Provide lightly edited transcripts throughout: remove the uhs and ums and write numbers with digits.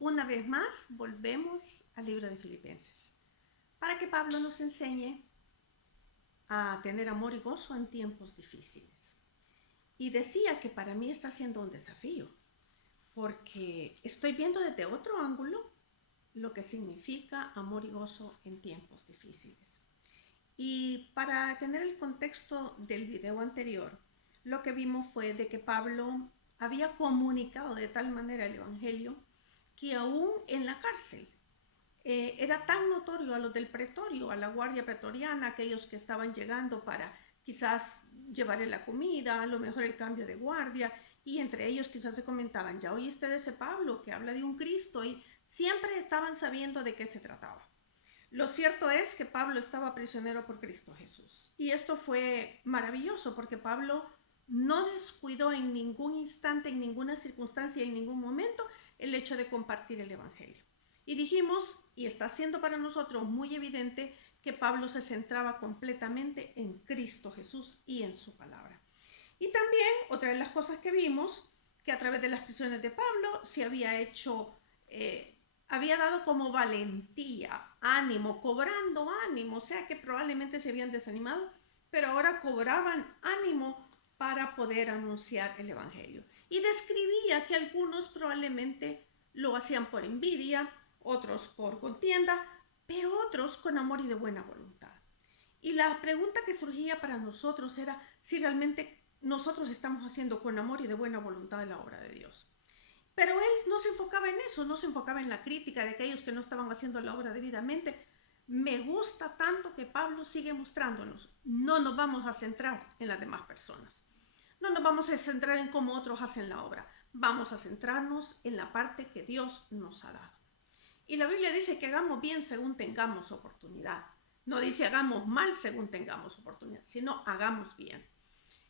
Una vez más, volvemos al libro de Filipenses, para que Pablo nos enseñe a tener amor y gozo en tiempos difíciles. Y decía que para mí está siendo un desafío, porque estoy viendo desde otro ángulo lo que significa amor y gozo en tiempos difíciles. Y para tener el contexto del video anterior, lo que vimos fue de que Pablo había comunicado de tal manera el Evangelio que aún en la cárcel era tan notorio a los del pretorio, a la guardia pretoriana, aquellos que estaban llegando para quizás llevarle la comida, a lo mejor el cambio de guardia, y entre ellos quizás se comentaban, ya oíste de ese Pablo que habla de un Cristo, y siempre estaban sabiendo de qué se trataba. Lo cierto es que Pablo estaba prisionero por Cristo Jesús. Y esto fue maravilloso porque Pablo no descuidó en ningún instante, en ninguna circunstancia, en ningún momento el hecho de compartir el Evangelio. Y dijimos, y está siendo para nosotros muy evidente, que Pablo se centraba completamente en Cristo Jesús y en su palabra. Y también otra de las cosas que vimos, que a través de las prisiones de Pablo se había hecho, había dado como valentía, ánimo, cobrando ánimo, o sea que probablemente se habían desanimado, pero ahora cobraban ánimo para poder anunciar el Evangelio. Y describía que algunos probablemente lo hacían por envidia, otros por contienda, pero otros con amor y de buena voluntad. Y la pregunta que surgía para nosotros era si realmente nosotros estamos haciendo con amor y de buena voluntad la obra de Dios. Pero él no se enfocaba en eso, no se enfocaba en la crítica de aquellos que no estaban haciendo la obra debidamente. Me gusta tanto que Pablo sigue mostrándonos, no nos vamos a centrar en las demás personas. No nos vamos a centrar en cómo otros hacen la obra. Vamos a centrarnos en la parte que Dios nos ha dado. Y la Biblia dice que hagamos bien según tengamos oportunidad. No dice hagamos mal según tengamos oportunidad, sino hagamos bien.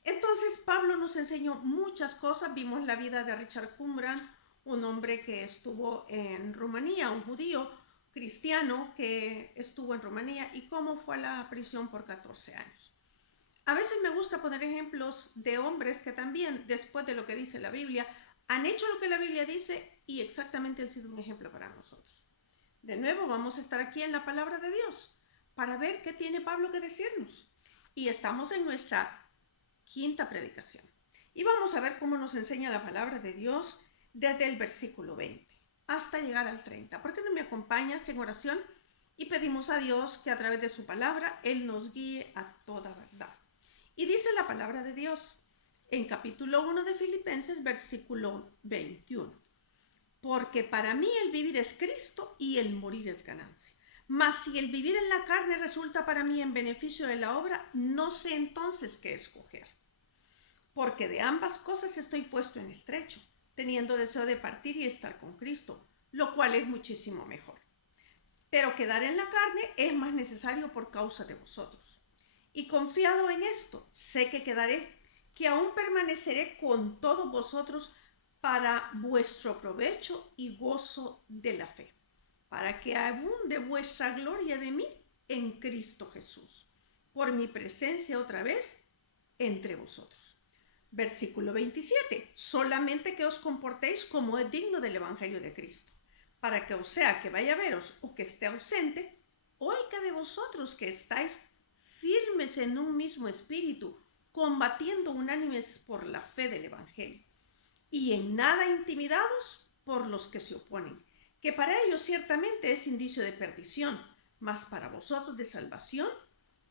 Entonces Pablo nos enseñó muchas cosas. Vimos la vida de Richard Cumbran, un hombre que estuvo en Rumanía, un judío cristiano que estuvo en Rumanía y cómo fue a la prisión por 14 años. A veces me gusta poner ejemplos de hombres que también, después de lo que dice la Biblia, han hecho lo que la Biblia dice y exactamente han sido un ejemplo para nosotros. De nuevo vamos a estar aquí en la palabra de Dios para ver qué tiene Pablo que decirnos. Y estamos en nuestra quinta predicación. Y vamos a ver cómo nos enseña la palabra de Dios desde el versículo 20 hasta llegar al 30. ¿Por qué no me acompañas en oración? Y pedimos a Dios que a través de su palabra Él nos guíe a toda verdad. Y dice la palabra de Dios en capítulo 1 de Filipenses, versículo 21. Porque para mí el vivir es Cristo y el morir es ganancia. Mas si el vivir en la carne resulta para mí en beneficio de la obra, no sé entonces qué escoger. Porque de ambas cosas estoy puesto en estrecho, teniendo deseo de partir y estar con Cristo, lo cual es muchísimo mejor. Pero quedar en la carne es más necesario por causa de vosotros. Y confiado en esto, sé que quedaré, que aún permaneceré con todos vosotros para vuestro provecho y gozo de la fe, para que abunde vuestra gloria de mí en Cristo Jesús, por mi presencia otra vez entre vosotros. Versículo 27. Solamente que os comportéis como es digno del Evangelio de Cristo, para que, o sea, que vaya a veros o que esté ausente, oiga de vosotros que estáis firmes en un mismo espíritu, combatiendo unánimes por la fe del Evangelio, y en nada intimidados por los que se oponen, que para ellos ciertamente es indicio de perdición, mas para vosotros de salvación,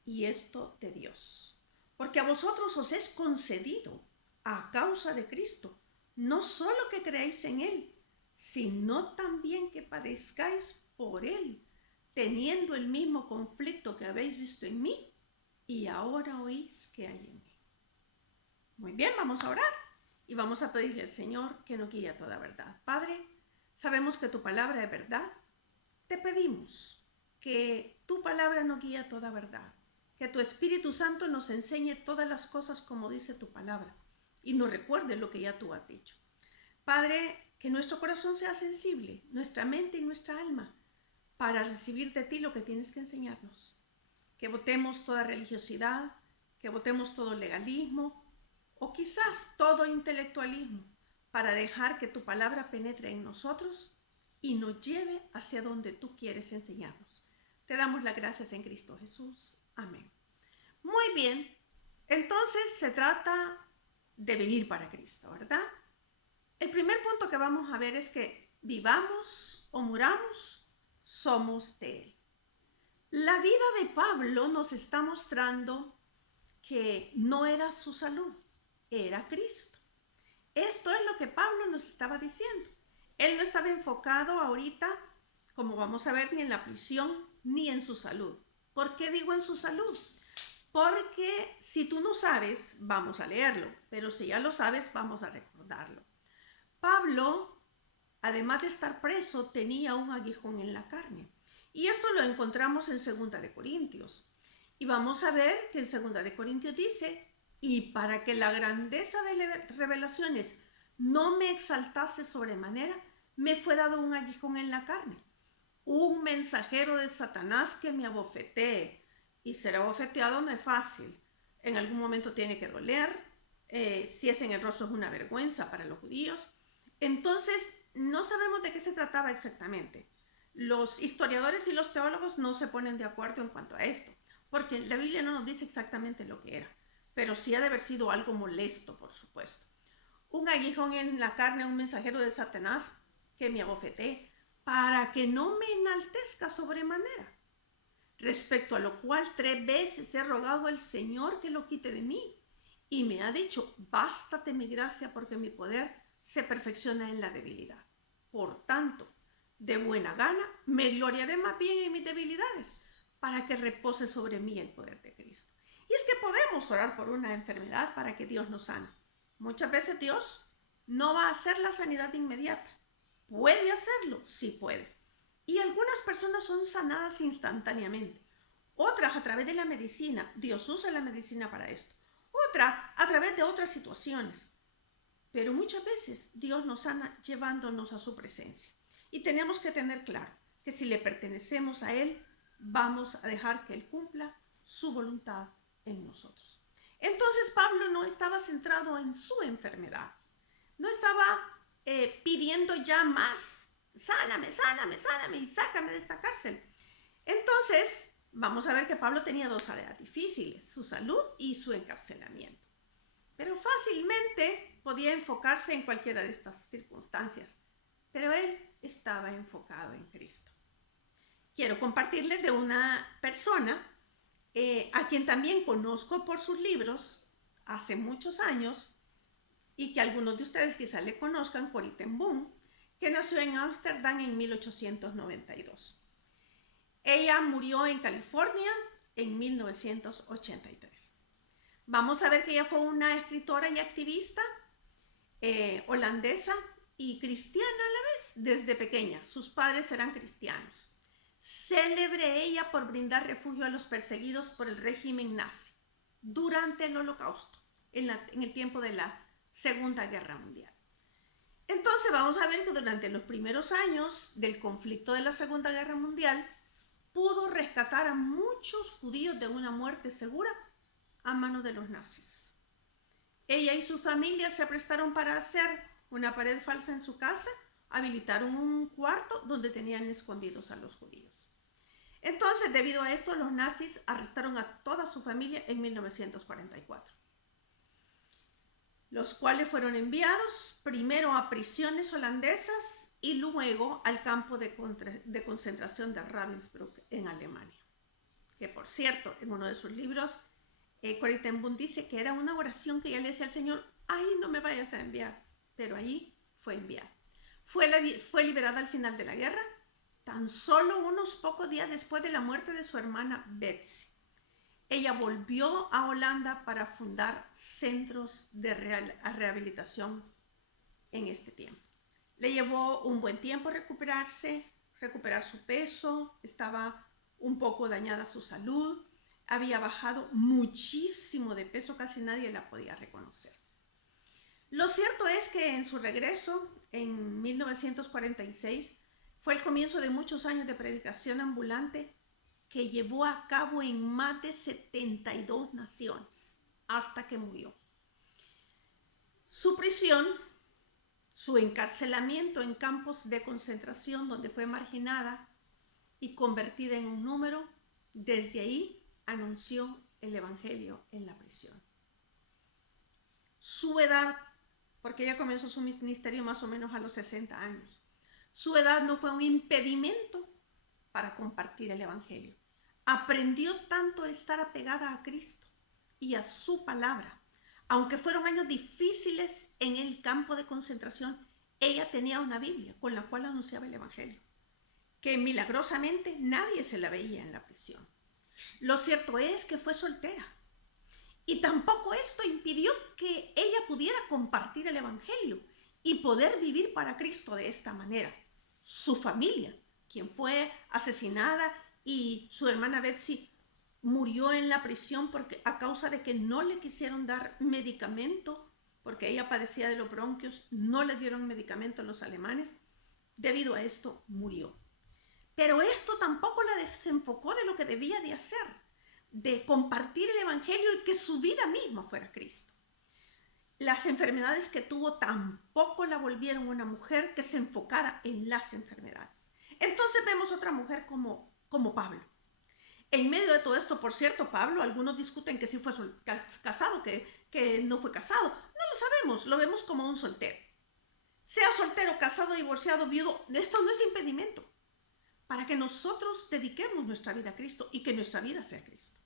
y esto de Dios. Porque a vosotros os es concedido, a causa de Cristo, no solo que creáis en Él, sino también que padezcáis por Él, teniendo el mismo conflicto que habéis visto en mí y ahora oís que hay en mí. Muy bien, vamos a orar y vamos a pedirle al Señor que nos guíe a toda verdad. Padre, sabemos que tu palabra es verdad. Te pedimos que tu palabra nos guíe a toda verdad, que tu Espíritu Santo nos enseñe todas las cosas como dice tu palabra y nos recuerde lo que ya tú has dicho. Padre, que nuestro corazón sea sensible, nuestra mente y nuestra alma, para recibir de ti lo que tienes que enseñarnos. Que votemos toda religiosidad, que votemos todo legalismo o quizás todo intelectualismo para dejar que tu palabra penetre en nosotros y nos lleve hacia donde tú quieres enseñarnos. Te damos las gracias en Cristo Jesús. Amén. Muy bien, entonces se trata de vivir para Cristo, ¿verdad? El primer punto que vamos a ver es que vivamos o muramos, somos de Él. La vida de Pablo nos está mostrando que no era su salud, era Cristo. Esto es lo que Pablo nos estaba diciendo. Él no estaba enfocado ahorita, como vamos a ver, ni en la prisión, ni en su salud. ¿Por qué digo en su salud? Porque si tú no sabes, vamos a leerlo, pero si ya lo sabes, vamos a recordarlo. Pablo, además de estar preso, tenía un aguijón en la carne. Y esto lo encontramos en 2 de Corintios. Y vamos a ver que en 2 de Corintios dice, y para que la grandeza de revelaciones no me exaltase sobremanera, me fue dado un aguijón en la carne, un mensajero de Satanás que me abofetee. Y ser abofeteado no es fácil. En algún momento tiene que doler. Si es en el rostro es una vergüenza para los judíos. Entonces, no sabemos de qué se trataba exactamente. Los historiadores y los teólogos no se ponen de acuerdo en cuanto a esto, porque la Biblia no nos dice exactamente lo que era, pero sí ha de haber sido algo molesto, por supuesto. Un aguijón en la carne, un mensajero de Satanás que me abofetee, para que no me enaltezca sobremanera. Respecto a lo cual 3 veces he rogado al Señor que lo quite de mí, y me ha dicho, bástate mi gracia porque mi poder se perfecciona en la debilidad. Por tanto, de buena gana me gloriaré más bien en mis debilidades, para que repose sobre mí el poder de Cristo. Y es que podemos orar por una enfermedad para que Dios nos sane. Muchas veces Dios no va a hacer la sanidad inmediata. ¿Puede hacerlo? Sí puede. Y algunas personas son sanadas instantáneamente. Otras a través de la medicina. Dios usa la medicina para esto. Otra a través de otras situaciones. Pero muchas veces Dios nos sana llevándonos a su presencia. Y tenemos que tener claro que si le pertenecemos a Él, vamos a dejar que Él cumpla su voluntad en nosotros. Entonces Pablo no estaba centrado en su enfermedad. No estaba pidiendo ya más. Sáname, sáname, sáname y sácame de esta cárcel. Entonces, vamos a ver que Pablo tenía 2 áreas difíciles, su salud y su encarcelamiento. Pero fácilmente podía enfocarse en cualquiera de estas circunstancias. Pero él estaba enfocado en Cristo. Quiero compartirles de una persona a quien también conozco por sus libros hace muchos años y que algunos de ustedes quizás le conozcan, Corrie ten Boom, que nació en Ámsterdam en 1892. Ella murió en California en 1983. Vamos a ver que ella fue una escritora y activista holandesa y cristiana a la vez desde pequeña. Sus padres eran cristianos. Célebre ella por brindar refugio a los perseguidos por el régimen nazi durante el Holocausto, en el tiempo de la Segunda Guerra Mundial. Entonces vamos a ver que durante los primeros años del conflicto de la Segunda Guerra Mundial pudo rescatar a muchos judíos de una muerte segura a manos de los nazis. Ella y su familia se prestaron para hacer una pared falsa en su casa, habilitaron un cuarto donde tenían escondidos a los judíos. Entonces, debido a esto, los nazis arrestaron a toda su familia en 1944, los cuales fueron enviados primero a prisiones holandesas y luego al campo de concentración de Ravensbrück en Alemania. Que por cierto, en uno de sus libros, Corrie ten Boom dice que era una oración que ella le decía al Señor, ahí no me vayas a enviar, pero allí fue enviada. Fue liberada al final de la guerra, tan solo unos pocos días después de la muerte de su hermana Betsy. Ella volvió a Holanda para fundar centros de rehabilitación en este tiempo. Le llevó un buen tiempo recuperarse, recuperar su peso, estaba un poco dañada su salud, había bajado muchísimo de peso, casi nadie la podía reconocer. Lo cierto es que en su regreso, en 1946, fue el comienzo de muchos años de predicación ambulante que llevó a cabo en más de 72 naciones, hasta que murió. Su prisión su encarcelamiento en campos de concentración donde fue marginada y convertida en un número, desde ahí anunció el evangelio en la prisión. Su edad, porque ella comenzó su ministerio más o menos a los 60 años, su edad no fue un impedimento para compartir el evangelio. Aprendió tanto a estar apegada a Cristo y a su palabra. Aunque fueron años difíciles en el campo de concentración, ella tenía una Biblia con la cual anunciaba el evangelio, que milagrosamente nadie se la veía en la prisión. Lo cierto es que fue soltera. Y tampoco esto impidió que ella pudiera compartir el evangelio y poder vivir para Cristo de esta manera. Su familia, quien fue asesinada, y su hermana Betsy murió en la prisión porque, a causa de que no le quisieron dar medicamento, porque ella padecía de los bronquios, no le dieron medicamento a los alemanes. Debido a esto murió. Pero esto tampoco la desenfocó de lo que debía de hacer, de compartir el evangelio y que su vida misma fuera Cristo. Las enfermedades que tuvo tampoco la volvieron una mujer que se enfocara en las enfermedades. Entonces vemos otra mujer como Pablo. En medio de todo esto, por cierto, Pablo, algunos discuten que sí fue casado, que no fue casado. No lo sabemos, lo vemos como un soltero. Sea soltero, casado, divorciado, viudo, esto no es impedimento para que nosotros dediquemos nuestra vida a Cristo y que nuestra vida sea Cristo.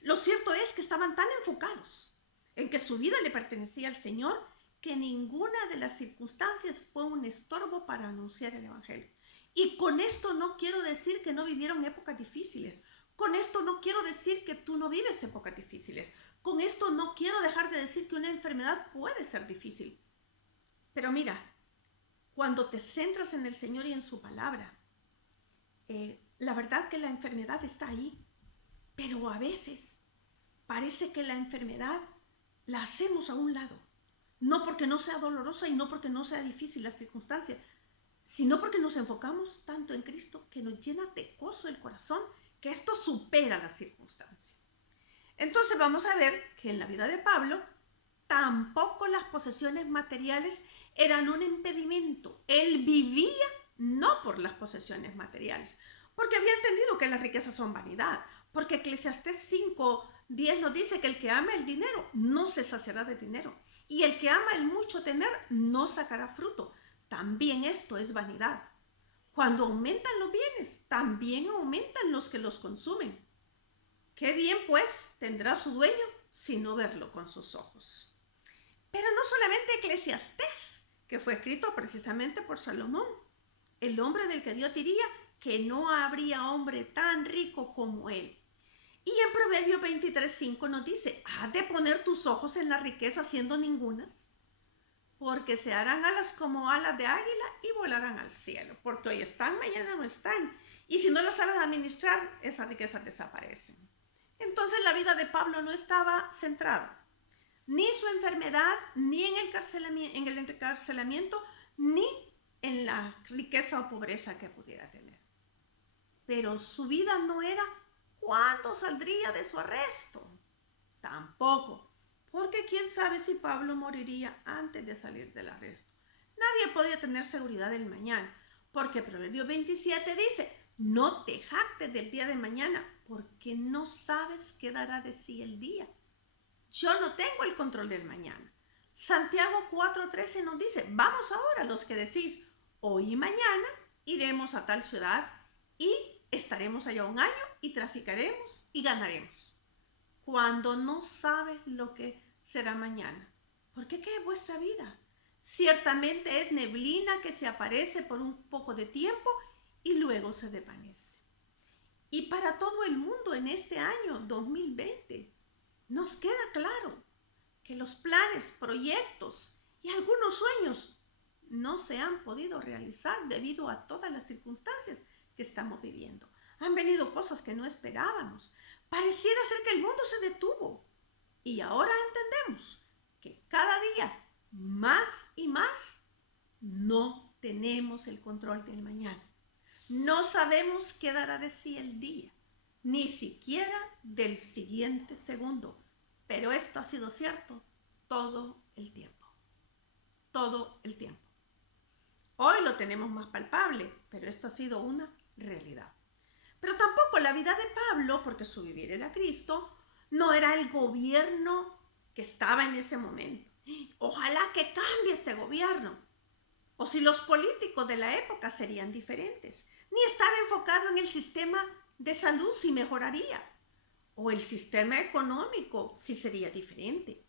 Lo cierto es que estaban tan enfocados en que su vida le pertenecía al Señor que ninguna de las circunstancias fue un estorbo para anunciar el evangelio. Y con esto no quiero decir que no vivieron épocas difíciles. Con esto no quiero decir que tú no vives épocas difíciles. Con esto no quiero dejar de decir que una enfermedad puede ser difícil. Pero mira, cuando te centras en el Señor y en su palabra, la verdad que la enfermedad está ahí, pero a veces parece que la enfermedad la hacemos a un lado. No porque no sea dolorosa y no porque no sea difícil la circunstancia, sino porque nos enfocamos tanto en Cristo que nos llena de gozo el corazón, que esto supera la circunstancia. Entonces vamos a ver que en la vida de Pablo tampoco las posesiones materiales eran un impedimento. Él vivía no por las posesiones materiales, porque había entendido que las riquezas son vanidad, porque Eclesiastés 5:10 nos dice que el que ama el dinero no se saciará de dinero, y el que ama el mucho tener no sacará fruto. También esto es vanidad. Cuando aumentan los bienes, también aumentan los que los consumen. Qué bien, pues, tendrá su dueño si no verlo con sus ojos. Pero no solamente Eclesiastés, que fue escrito precisamente por Salomón, el hombre del que Dios diría que no habría hombre tan rico como él. Y en Proverbios 23:5 nos dice, has de poner tus ojos en la riqueza siendo ningunas, porque se harán alas como alas de águila y volarán al cielo, porque hoy están, mañana no están. Y si no las sabes administrar, esas riquezas desaparecen. Entonces la vida de Pablo no estaba centrada ni su enfermedad, ni en el encarcelamiento, ni en la riqueza o pobreza que pudiera tener. Pero su vida no era cuándo saldría de su arresto. Tampoco, porque quién sabe si Pablo moriría antes de salir del arresto. Nadie podía tener seguridad del mañana, porque Proverbios 27 dice, no te jactes del día de mañana, porque no sabes qué dará de sí el día. Yo no tengo el control del mañana. Santiago 4:13 nos dice, vamos ahora los que decís, hoy y mañana iremos a tal ciudad y estaremos allá un año y traficaremos y ganaremos. Cuando no sabes lo que será mañana. ¿Por qué es vuestra vida? Ciertamente es neblina que se aparece por un poco de tiempo y luego se desvanece. Y para todo el mundo en este año 2020, nos queda claro que los planes, proyectos y algunos sueños no se han podido realizar debido a todas las circunstancias que estamos viviendo. Han venido cosas que no esperábamos. Pareciera ser que el mundo se detuvo. Y ahora entendemos que cada día, más y más, no tenemos el control del mañana. No sabemos qué dará de sí el día, ni siquiera del siguiente segundo. Pero esto ha sido cierto todo el tiempo. todo el tiempo. Hoy lo tenemos más palpable, pero esto ha sido una realidad. Pero tampoco la vida de Pablo, porque su vivir era Cristo, no era el gobierno que estaba en ese momento. Ojalá que cambie este gobierno. O si los políticos de la época serían diferentes. Ni estaba enfocado en el sistema de salud si mejoraría. O el sistema económico si sería diferente.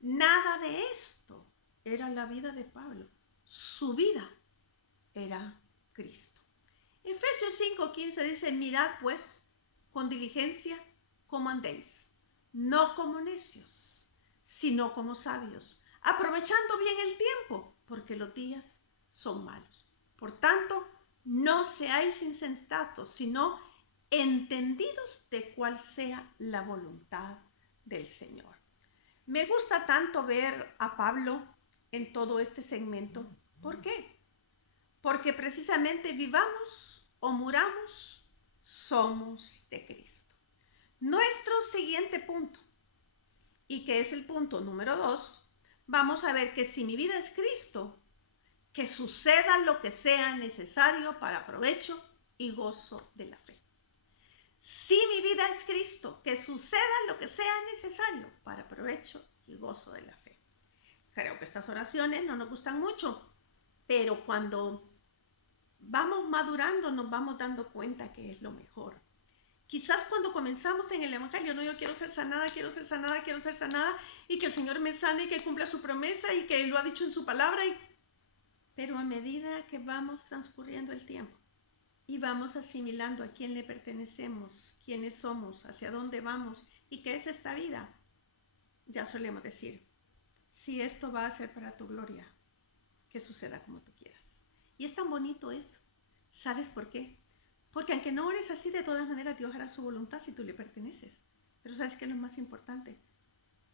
Nada de esto era la vida de Pablo. Su vida era Cristo. Efesios 5:15 dice, mirad pues con diligencia cómo andéis, no como necios, sino como sabios, aprovechando bien el tiempo, porque los días son malos. Por tanto, no seáis insensatos, sino entendidos de cuál sea la voluntad del Señor. Me gusta tanto ver a Pablo en todo este segmento. ¿Por qué? Porque precisamente vivamos o muramos, somos de Cristo. Nuestro siguiente punto, y que es el punto número 2, vamos a ver que si mi vida es Cristo, que suceda lo que sea necesario para provecho y gozo de la fe. Si mi vida es Cristo, que suceda lo que sea necesario para provecho y gozo de la fe. Creo que estas oraciones no nos gustan mucho, pero cuando vamos madurando nos vamos dando cuenta que es lo mejor. Quizás cuando comenzamos en el Evangelio, no, yo quiero ser sanada, quiero ser sanada, quiero ser sanada, y que el Señor me sane y que cumpla su promesa y que Él lo ha dicho en su palabra. Pero a medida que vamos transcurriendo el tiempo y vamos asimilando a quién le pertenecemos, quiénes somos, hacia dónde vamos y qué es esta vida, ya solemos decir, si esto va a ser para tu gloria, que suceda como tú quieras. Y es tan bonito eso. ¿Sabes por qué? Porque aunque no ores así, de todas maneras Dios hará su voluntad si tú le perteneces. Pero ¿sabes qué es lo más importante?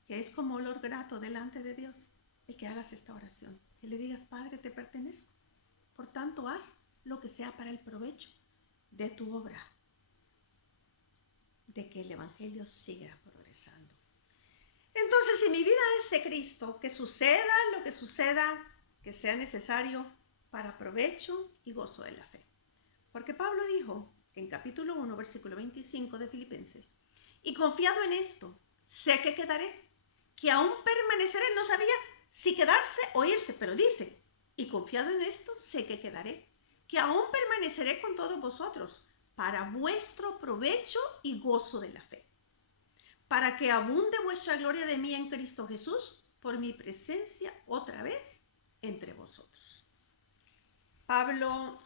Que es como olor grato delante de Dios el que hagas esta oración. Que le digas, Padre, te pertenezco. Por tanto, haz lo que sea para el provecho de tu obra. De que el Evangelio siga progresando. Entonces, si mi vida es de Cristo, que suceda lo que suceda, que sea necesario para provecho y gozo de la fe. Porque Pablo dijo en capítulo 1, versículo 25 de Filipenses, y confiado en esto, sé que quedaré, que aún permaneceré, no sabía si quedarse o irse, pero dice, y confiado en esto, sé que quedaré, que aún permaneceré con todos vosotros, para vuestro provecho y gozo de la fe, para que abunde vuestra gloria de mí en Cristo Jesús, por mi presencia otra vez entre vosotros. Pablo,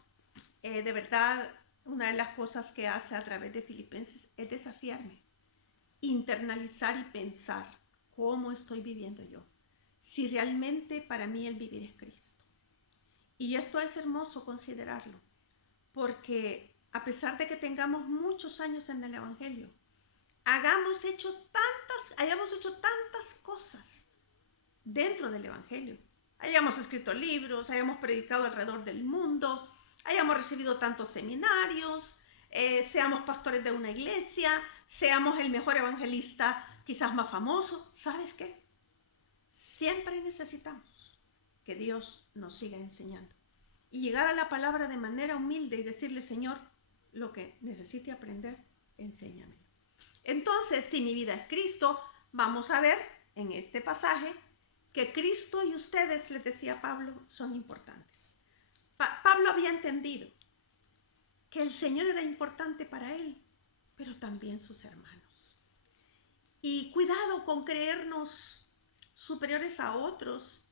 de verdad, una de las cosas que hace a través de Filipenses es desafiarme, internalizar y pensar cómo estoy viviendo yo, si realmente para mí el vivir es Cristo. Y esto es hermoso considerarlo, porque a pesar de que tengamos muchos años en el Evangelio, hayamos hecho tantas cosas dentro del Evangelio, hayamos escrito libros, hayamos predicado alrededor del mundo, hayamos recibido tantos seminarios, seamos pastores de una iglesia, seamos el mejor evangelista, quizás más famoso, ¿sabes qué? Siempre necesitamos que Dios nos siga enseñando y llegar a la palabra de manera humilde y decirle, Señor, lo que necesite aprender, enséñame. Entonces, si mi vida es Cristo, vamos a ver en este pasaje que Cristo y ustedes, les decía Pablo, son importantes. Pablo había entendido que el Señor era importante para él, pero también sus hermanos. Y cuidado con creernos superiores a otros,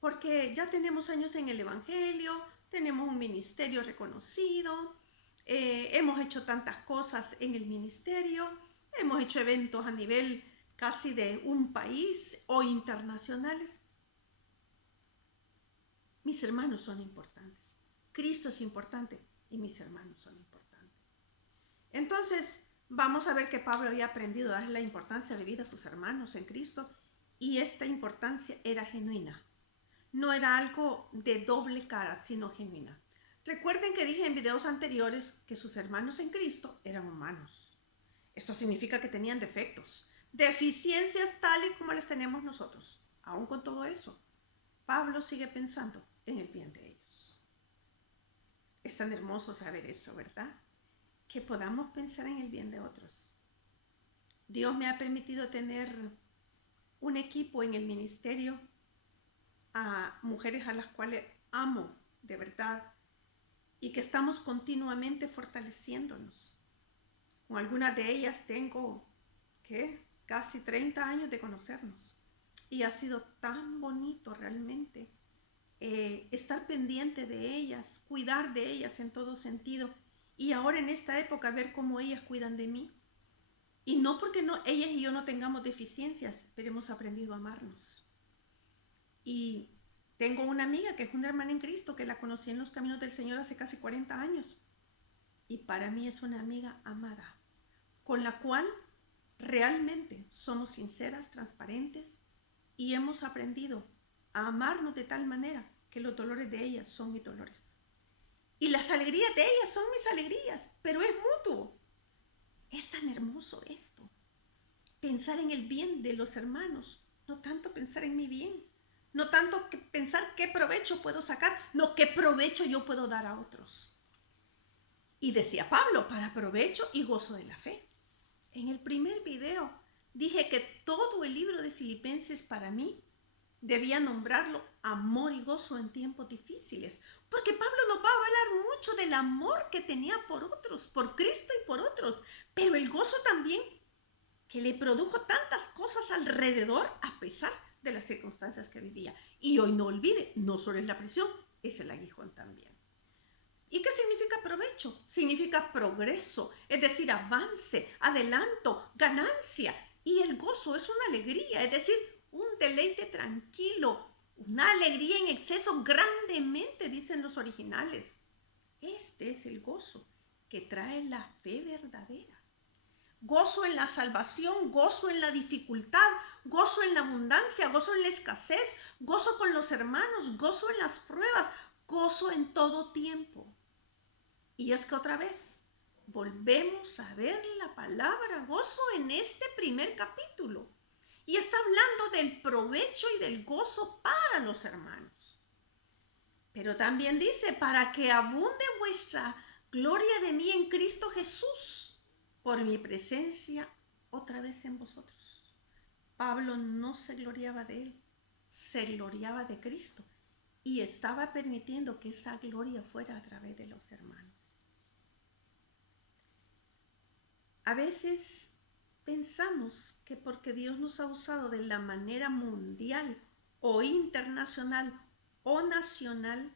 porque ya tenemos años en el Evangelio, tenemos un ministerio reconocido, hemos hecho tantas cosas en el ministerio, hemos hecho eventos a nivel casi de un país o internacionales. Mis hermanos son importantes. Cristo es importante y mis hermanos son importantes. Entonces, vamos a ver que Pablo había aprendido a darle la importancia de vida a sus hermanos en Cristo y esta importancia era genuina. No era algo de doble cara, sino genuina. Recuerden que dije en videos anteriores que sus hermanos en Cristo eran humanos. Esto significa que tenían defectos, deficiencias tales como las tenemos nosotros. Aún con todo eso, Pablo sigue pensando en el bien de ellos. Es tan hermoso saber eso, ¿verdad? Que podamos pensar en el bien de otros. Dios me ha permitido tener un equipo en el ministerio, a mujeres a las cuales amo de verdad y que estamos continuamente fortaleciéndonos. Con algunas de ellas tengo, casi 30 años de conocernos y ha sido tan bonito realmente estar pendiente de ellas, cuidar de ellas en todo sentido y ahora en esta época ver cómo ellas cuidan de mí. Y no porque ellas y yo no tengamos deficiencias, pero hemos aprendido a amarnos. Y tengo una amiga que es una hermana en Cristo, que la conocí en los caminos del Señor hace casi 40 años. Y para mí es una amiga amada, con la cual realmente somos sinceras, transparentes, y hemos aprendido a amarnos de tal manera que los dolores de ellas son mis dolores. Y las alegrías de ellas son mis alegrías, pero es mutuo. Es tan hermoso esto. Pensar en el bien de los hermanos, no tanto pensar en mi bien, no tanto pensar qué provecho puedo sacar, no qué provecho yo puedo dar a otros. Y decía Pablo, para provecho y gozo de la fe. En el primer video dije que todo el libro de Filipenses para mí debía nombrarlo amor y gozo en tiempos difíciles, porque Pablo nos va a hablar mucho del amor que tenía por otros, por Cristo y por otros, pero el gozo también que le produjo tantas cosas alrededor a pesar de las circunstancias que vivía. Y hoy no olvide, no solo es la prisión, es el aguijón también. ¿Y qué significa provecho? Significa progreso, es decir, avance, adelanto, ganancia. Y el gozo es una alegría, es decir, un deleite tranquilo, una alegría en exceso grandemente, dicen los originales. Este es el gozo que trae la fe verdadera. Gozo en la salvación, gozo en la dificultad, gozo en la abundancia, gozo en la escasez, gozo con los hermanos, gozo en las pruebas, gozo en todo tiempo. Y es que otra vez volvemos a ver la palabra gozo en este primer capítulo. Y está hablando del provecho y del gozo para los hermanos. Pero también dice, para que abunde vuestra gloria de mí en Cristo Jesús, por mi presencia otra vez en vosotros. Pablo no se gloriaba de él, se gloriaba de Cristo y estaba permitiendo que esa gloria fuera a través de los hermanos. A veces pensamos que porque Dios nos ha usado de la manera mundial o internacional o nacional,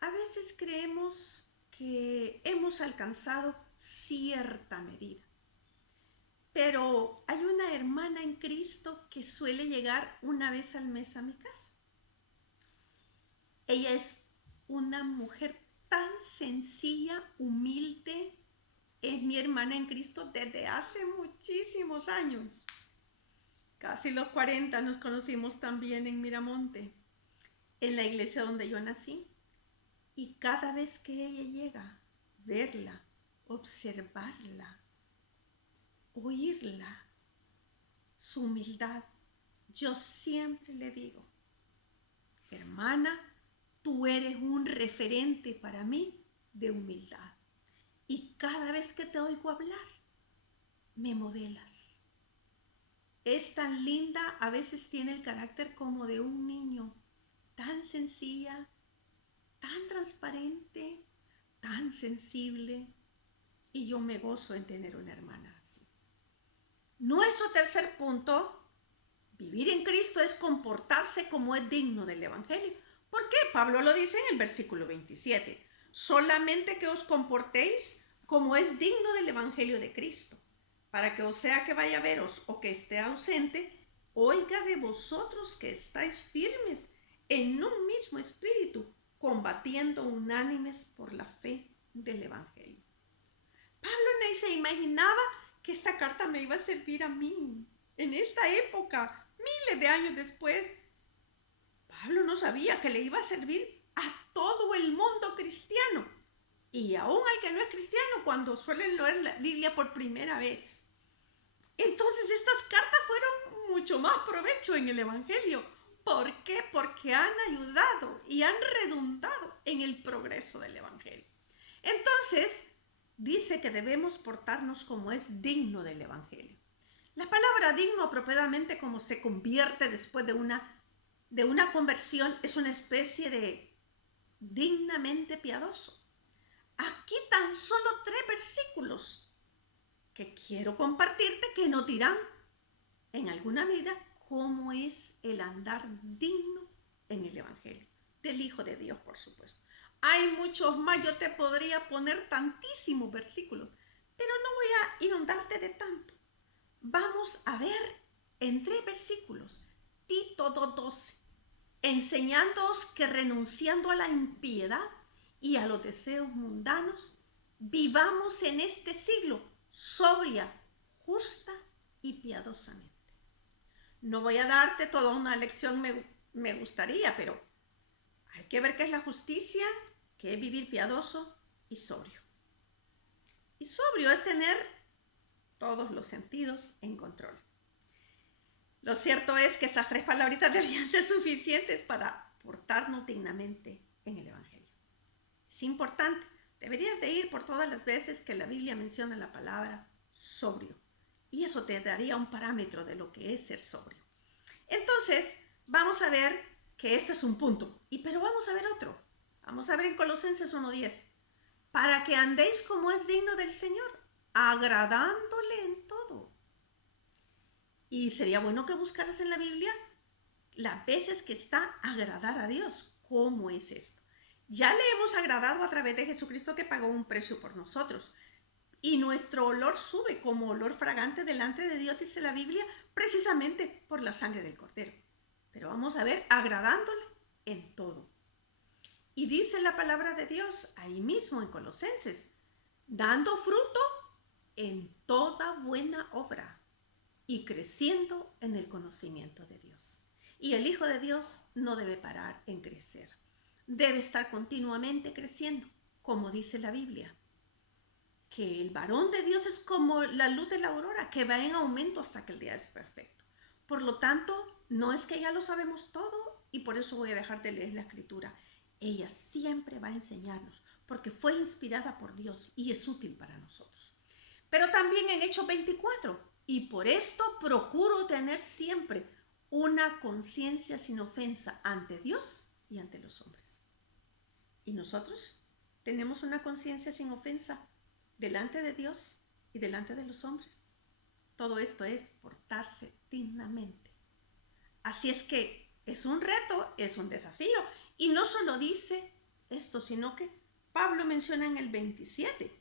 a veces creemos que hemos alcanzado cierta medida. Pero hay una hermana en Cristo que suele llegar una vez al mes a mi casa. Ella es una mujer tan sencilla, humilde. Es mi hermana en Cristo desde hace muchísimos años. Casi los 40 nos conocimos también en Miramonte, en la iglesia donde yo nací. Y cada vez que ella llega, verla, observarla, oírla, su humildad, yo siempre le digo, hermana, tú eres un referente para mí de humildad. Y cada vez que te oigo hablar, me modelas. Es tan linda, a veces tiene el carácter como de un niño, tan sencilla, tan transparente, tan sensible, y yo me gozo en tener una hermana así. Nuestro tercer punto, vivir en Cristo, es comportarse como es digno del Evangelio. ¿Por qué? Pablo lo dice en el versículo 27. Solamente que os comportéis como es digno del Evangelio de Cristo, para que o sea que vaya a veros o que esté ausente, oiga de vosotros que estáis firmes en un mismo espíritu, combatiendo unánimes por la fe del Evangelio. Pablo no se imaginaba que esta carta me iba a servir a mí en esta época, miles de años después. Pablo no sabía que le iba a servir a todo el mundo cristiano y aún al que no es cristiano cuando suelen leer la Biblia por primera vez. Entonces estas cartas fueron mucho más provecho en el Evangelio ¿Por qué? Porque han ayudado y han redundado en el progreso del Evangelio. Entonces, dice que debemos portarnos como es digno del Evangelio. La palabra digno, apropiadamente como se convierte después de una conversión, es una especie de dignamente piadoso. Aquí tan solo 3 versículos que quiero compartirte que nos dirán en alguna medida cómo es el andar digno en el Evangelio del Hijo de Dios, por supuesto. Hay muchos más, yo te podría poner tantísimos versículos, pero no voy a inundarte de tanto. Vamos a ver en 3 versículos, Tito 2:12, enseñándoos que renunciando a la impiedad y a los deseos mundanos, vivamos en este siglo sobria, justa y piadosamente. No voy a darte toda una lección, me gustaría, pero hay que ver qué es la justicia, qué es vivir piadoso y sobrio. Y sobrio es tener todos los sentidos en control. Lo cierto es que estas 3 palabritas deberían ser suficientes para portarnos dignamente en el Evangelio. Es importante, deberías de ir por todas las veces que la Biblia menciona la palabra sobrio. Y eso te daría un parámetro de lo que es ser sobrio. Entonces, vamos a ver que este es un punto, pero vamos a ver otro. Vamos a ver en Colosenses 1:10. Para que andéis como es digno del Señor, agradándole en todo. Y sería bueno que buscaras en la Biblia las veces que está agradar a Dios. ¿Cómo es esto? Ya le hemos agradado a través de Jesucristo que pagó un precio por nosotros. Y nuestro olor sube como olor fragante delante de Dios, dice la Biblia, precisamente por la sangre del Cordero. Pero vamos a ver, agradándole en todo. Y dice la palabra de Dios ahí mismo en Colosenses, dando fruto en toda buena obra y creciendo en el conocimiento de Dios. Y el Hijo de Dios no debe parar en crecer. Debe estar continuamente creciendo, como dice la Biblia, que el varón de Dios es como la luz de la aurora, que va en aumento hasta que el día es perfecto. Por lo tanto, no es que ya lo sabemos todo y por eso voy a dejar de leer la Escritura. Ella siempre va a enseñarnos, porque fue inspirada por Dios y es útil para nosotros. Pero también en Hechos 24, y por esto procuro tener siempre una conciencia sin ofensa ante Dios y ante los hombres. ¿Y nosotros tenemos una conciencia sin ofensa delante de Dios y delante de los hombres? Todo esto es portarse dignamente. Así es que es un reto, es un desafío. Y no solo dice esto, sino que Pablo menciona en el 27.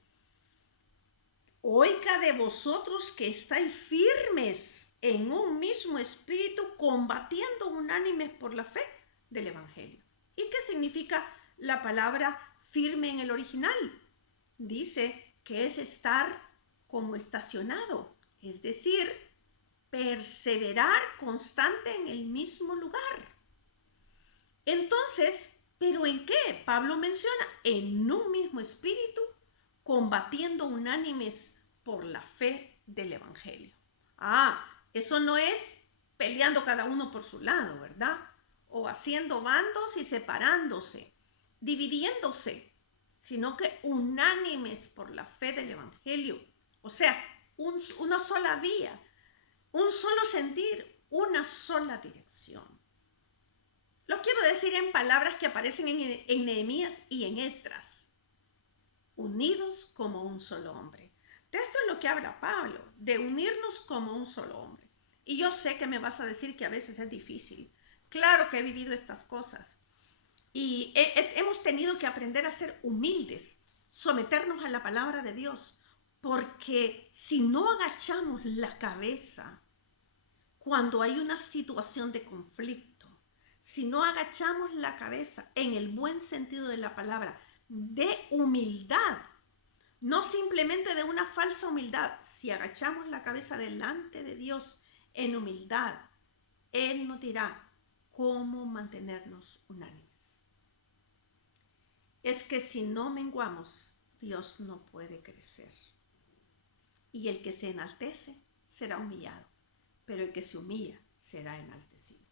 Oiga de vosotros que estáis firmes en un mismo espíritu, combatiendo unánimes por la fe del Evangelio. ¿Y qué significa la palabra firme en el original? Dice que es estar como estacionado, es decir, perseverar constante en el mismo lugar. Entonces, ¿pero en qué? Pablo menciona en un mismo espíritu, combatiendo unánimes por la fe del Evangelio. Eso no es peleando cada uno por su lado, ¿verdad? O haciendo bandos y separándose, dividiéndose, sino que unánimes por la fe del Evangelio. O sea, una sola vía, un solo sentir, una sola dirección. Lo quiero decir en palabras que aparecen en Nehemías y en Esdras. Unidos como un solo hombre. De esto es lo que habla Pablo, de unirnos como un solo hombre. Y yo sé que me vas a decir que a veces es difícil. Claro que he vivido estas cosas. Y hemos tenido que aprender a ser humildes, someternos a la palabra de Dios. Porque si no agachamos la cabeza cuando hay una situación de conflicto, si no agachamos la cabeza en el buen sentido de la palabra, de humildad, no simplemente de una falsa humildad, si agachamos la cabeza delante de Dios en humildad, Él nos dirá cómo mantenernos unánimes. Es que si no menguamos, Dios no puede crecer. Y el que se enaltece será humillado, pero el que se humilla será enaltecido.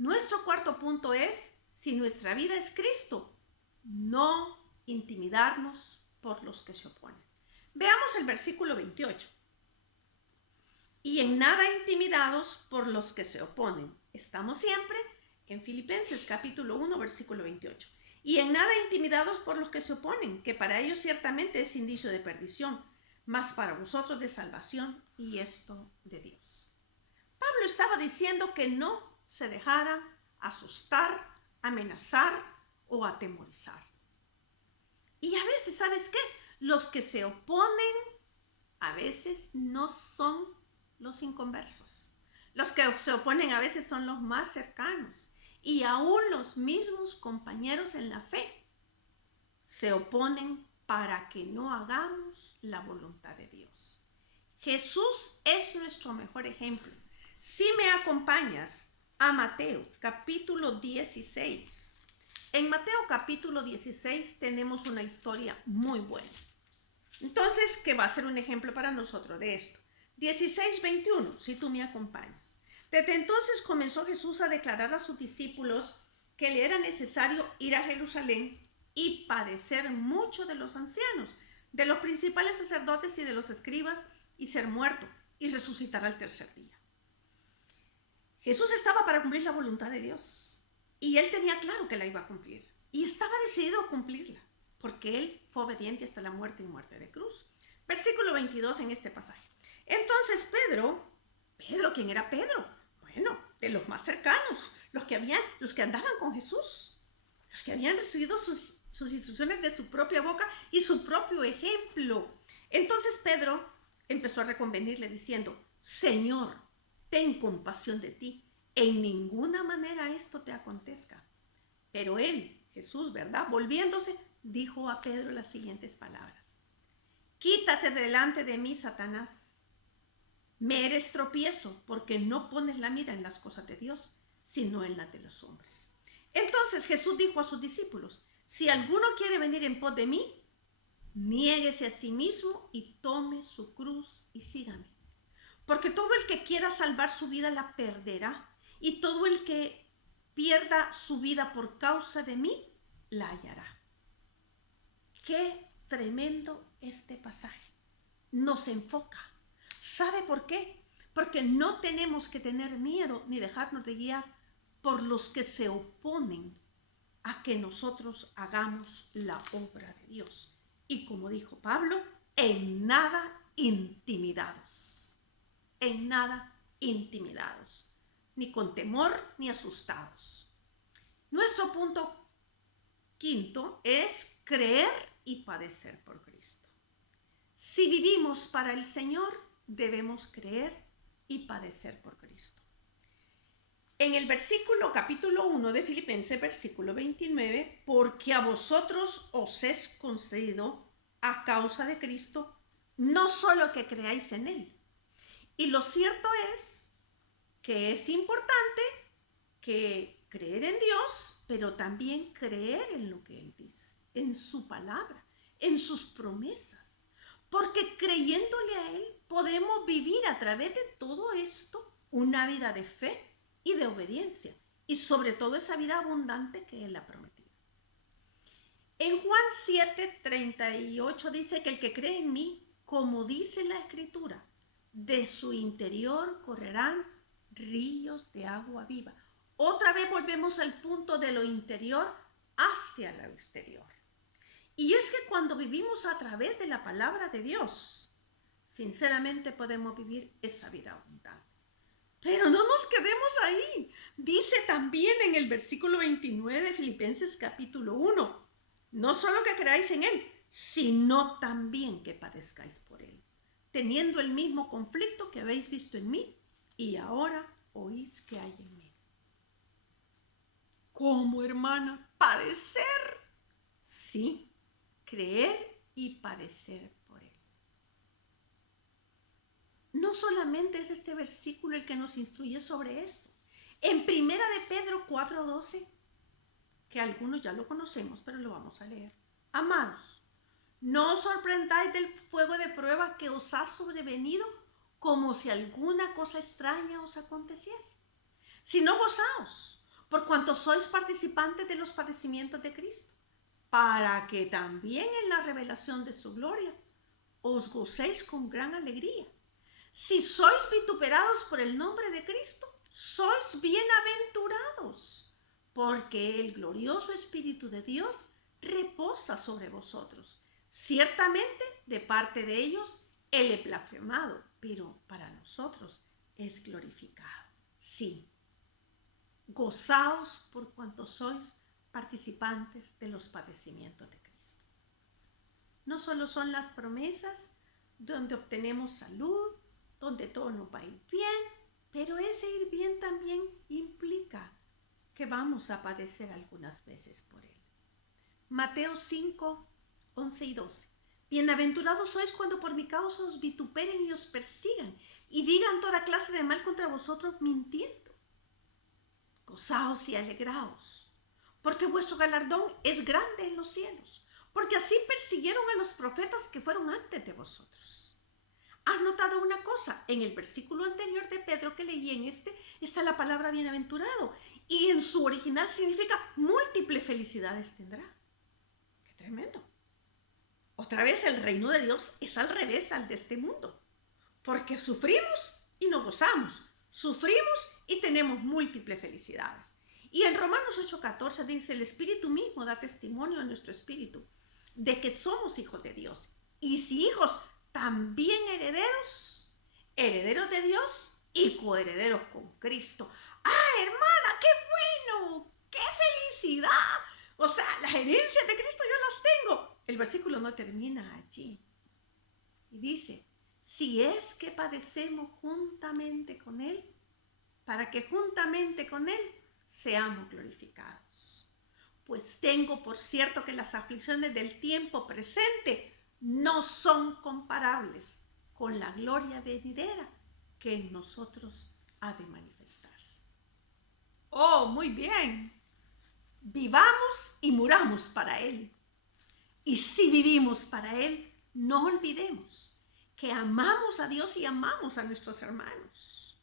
Nuestro cuarto punto es, si nuestra vida es Cristo, no intimidarnos por los que se oponen. Veamos el versículo 28. Y en nada intimidados por los que se oponen. Estamos siempre en Filipenses capítulo 1, versículo 28. Y en nada intimidados por los que se oponen, que para ellos ciertamente es indicio de perdición, mas para vosotros de salvación, y esto de Dios. Pablo estaba diciendo que no se dejara asustar, amenazar o atemorizar. Y a veces, ¿sabes qué? Los que se oponen a veces no son los inconversos. Los que se oponen a veces son los más cercanos. Y aún los mismos compañeros en la fe se oponen para que no hagamos la voluntad de Dios. Jesús es nuestro mejor ejemplo. Si me acompañas a Mateo capítulo 16. En Mateo capítulo 16 tenemos una historia muy buena. Entonces, ¿qué va a ser un ejemplo para nosotros de esto? 16:21, si tú me acompañas. Desde entonces comenzó Jesús a declarar a sus discípulos que le era necesario ir a Jerusalén y padecer mucho de los ancianos, de los principales sacerdotes y de los escribas, y ser muerto y resucitar al tercer día. Jesús estaba para cumplir la voluntad de Dios y él tenía claro que la iba a cumplir y estaba decidido a cumplirla porque él fue obediente hasta la muerte y muerte de cruz. Versículo 22 en este pasaje. Entonces Pedro, ¿quién era Pedro? Bueno, de los más cercanos, los que andaban con Jesús, los que habían recibido sus instrucciones de su propia boca y su propio ejemplo. Entonces Pedro empezó a reconvenirle diciendo, Señor, ten compasión de ti, en ninguna manera esto te acontezca. Pero él, Jesús, ¿verdad? Volviéndose, dijo a Pedro las siguientes palabras. Quítate delante de mí, Satanás. Me eres tropiezo porque no pones la mira en las cosas de Dios, sino en las de los hombres. Entonces Jesús dijo a sus discípulos, si alguno quiere venir en pos de mí, niéguese a sí mismo y tome su cruz y sígame. Porque todo el que quiera salvar su vida la perderá, y todo el que pierda su vida por causa de mí, la hallará. Qué tremendo este pasaje. Nos enfoca. ¿Sabe por qué? Porque no tenemos que tener miedo ni dejarnos de guiar por los que se oponen a que nosotros hagamos la obra de Dios. Y como dijo Pablo, en nada intimidados. En nada intimidados. Ni con temor ni asustados. Nuestro punto quinto es creer y padecer por Cristo. Si vivimos para el Señor, debemos creer y padecer por Cristo. En el capítulo 1 de Filipenses, versículo 29, porque a vosotros os es concedido a causa de Cristo, no solo que creáis en Él. Y lo cierto es que es importante que creer en Dios, pero también creer en lo que Él dice, en su palabra, en sus promesas. Porque creyéndole a Él podemos vivir a través de todo esto una vida de fe y de obediencia, y sobre todo esa vida abundante que Él ha prometido. En Juan 7:38 dice que el que cree en mí, como dice la Escritura, de su interior correrán ríos de agua viva. Otra vez volvemos al punto de lo interior hacia lo exterior. Y es que cuando vivimos a través de la palabra de Dios, sinceramente podemos vivir esa vida abundante. Pero no nos quedemos ahí. Dice también en el versículo 29 de Filipenses capítulo 1, no solo que creáis en Él, sino también que padezcáis por Él, teniendo el mismo conflicto que habéis visto en mí y ahora oís que hay en mí. ¿Cómo, hermana? ¿Padecer? Sí, creer y padecer por Él. No solamente es este versículo el que nos instruye sobre esto. En 1 de Pedro 4:12, que algunos ya lo conocemos, pero lo vamos a leer. Amados, no os sorprendáis del fuego de prueba que os ha sobrevenido como si alguna cosa extraña os aconteciese, sino gozaos, por cuanto sois participantes de los padecimientos de Cristo, para que también en la revelación de su gloria os gocéis con gran alegría. Si sois vituperados por el nombre de Cristo, sois bienaventurados, porque el glorioso Espíritu de Dios reposa sobre vosotros. Ciertamente, de parte de ellos, Él es blasfemado, pero para nosotros es glorificado. Sí, gozaos por cuanto sois participantes de los padecimientos de Cristo. No solo son las promesas donde obtenemos salud, donde todo nos va a ir bien, pero ese ir bien también implica que vamos a padecer algunas veces por Él. Mateo 5, 11 y 12. Bienaventurados sois cuando por mi causa os vituperen y os persigan y digan toda clase de mal contra vosotros mintiendo. Gozaos y alegraos, porque vuestro galardón es grande en los cielos, porque así persiguieron a los profetas que fueron antes de vosotros. ¿Has notado una cosa? En el versículo anterior de Pedro que leí en está la palabra bienaventurado, y en su original significa múltiples felicidades tendrá. ¡Qué tremendo! Otra vez el reino de Dios es al revés al de este mundo, porque sufrimos y nos gozamos, sufrimos y tenemos múltiples felicidades. Y en Romanos 8:14 dice, el Espíritu mismo da testimonio a nuestro espíritu de que somos hijos de Dios. Y si hijos, también herederos, herederos de Dios y coherederos con Cristo. ¡Ah, hermana, qué bueno! ¡Qué felicidad! O sea, las herencias de Cristo yo las tengo. El versículo no termina allí. Y dice, si es que padecemos juntamente con Él, para que juntamente con Él seamos glorificados. Pues tengo por cierto que las aflicciones del tiempo presente no son comparables con la gloria venidera que en nosotros ha de manifestarse. ¡Oh, muy bien! Vivamos y muramos para Él. Y si vivimos para Él, no olvidemos que amamos a Dios y amamos a nuestros hermanos.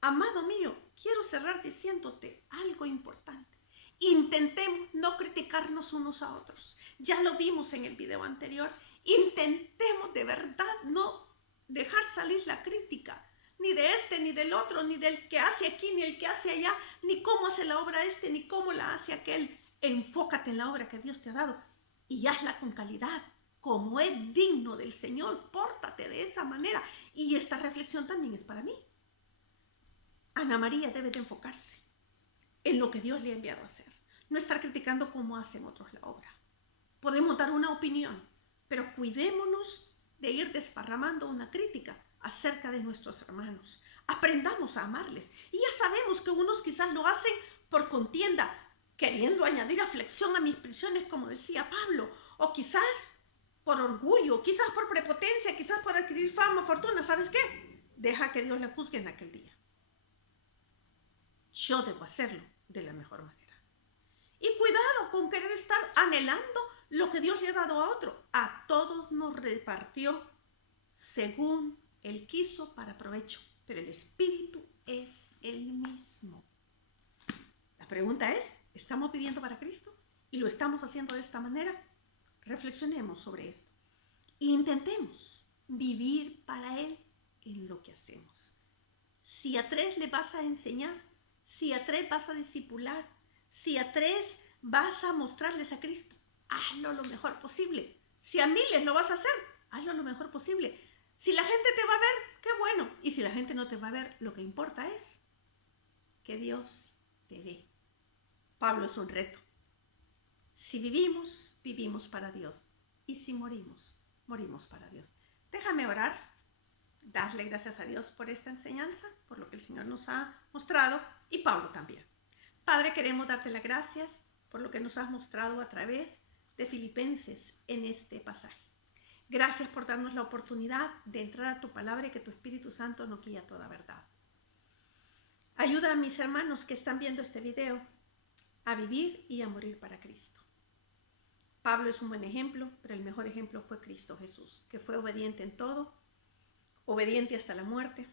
Amado mío, quiero cerrar diciéndote algo importante. Intentemos no criticarnos unos a otros. Ya lo vimos en el video anterior. Intentemos de verdad no dejar salir la crítica, ni de este, ni del otro, ni del que hace aquí, ni el que hace allá, ni cómo hace la obra este, ni cómo la hace aquel. Enfócate en la obra que Dios te ha dado y hazla con calidad, como es digno del Señor. Pórtate de esa manera. Y esta reflexión también es para mí. Ana María debe de enfocarse en lo que Dios le ha enviado a hacer. No estar criticando cómo hacen otros la obra. Podemos dar una opinión, pero cuidémonos de ir desparramando una crítica acerca de nuestros hermanos. Aprendamos a amarles. Y ya sabemos que unos quizás lo hacen por contienda, queriendo añadir aflicción a mis prisiones, como decía Pablo, o quizás por orgullo, quizás por prepotencia, quizás por adquirir fama, fortuna. ¿Sabes qué? Deja que Dios le juzgue en aquel día. Yo debo hacerlo de la mejor manera. Y cuidado con querer estar anhelando lo que Dios le ha dado a otro. A todos nos repartió según Él quiso para provecho, pero el Espíritu es el mismo. La pregunta es, ¿estamos viviendo para Cristo? ¿Y lo estamos haciendo de esta manera? Reflexionemos sobre esto. E intentemos vivir para Él en lo que hacemos. Si a 3 le vas a enseñar, si a 3 vas a discipular, si a 3 vas a mostrarles a Cristo, hazlo lo mejor posible. Si a miles lo vas a hacer, hazlo lo mejor posible. Si la gente te va a ver, qué bueno. Y si la gente no te va a ver, lo que importa es que Dios te ve. Pablo es un reto. Si vivimos, vivimos para Dios. Y si morimos, morimos para Dios. Déjame orar, darle gracias a Dios por esta enseñanza, por lo que el Señor nos ha mostrado, y Pablo también. Padre, queremos darte las gracias por lo que nos has mostrado a través de Filipenses en este pasaje. Gracias por darnos la oportunidad de entrar a tu palabra y que tu Espíritu Santo nos guíe a toda verdad. Ayuda a mis hermanos que están viendo este video a vivir y a morir para Cristo. Pablo es un buen ejemplo, pero el mejor ejemplo fue Cristo Jesús, que fue obediente en todo, obediente hasta la muerte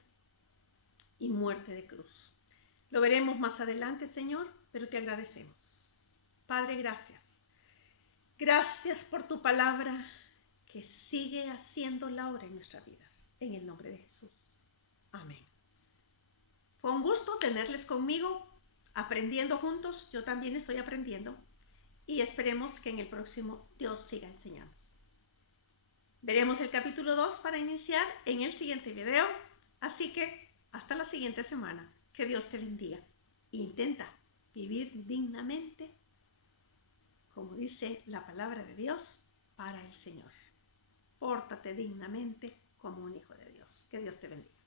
y muerte de cruz. Lo veremos más adelante, Señor, pero te agradecemos. Padre, gracias. Gracias por tu palabra que sigue haciendo la obra en nuestras vidas. En el nombre de Jesús. Amén. Fue un gusto tenerles conmigo, aprendiendo juntos. Yo también estoy aprendiendo. Y esperemos que en el próximo Dios siga enseñando. Veremos el capítulo 2 para iniciar en el siguiente video. Así que hasta la siguiente semana. Que Dios te bendiga. Intenta vivir dignamente, como dice la palabra de Dios, para el Señor. Pórtate dignamente como un hijo de Dios. Que Dios te bendiga.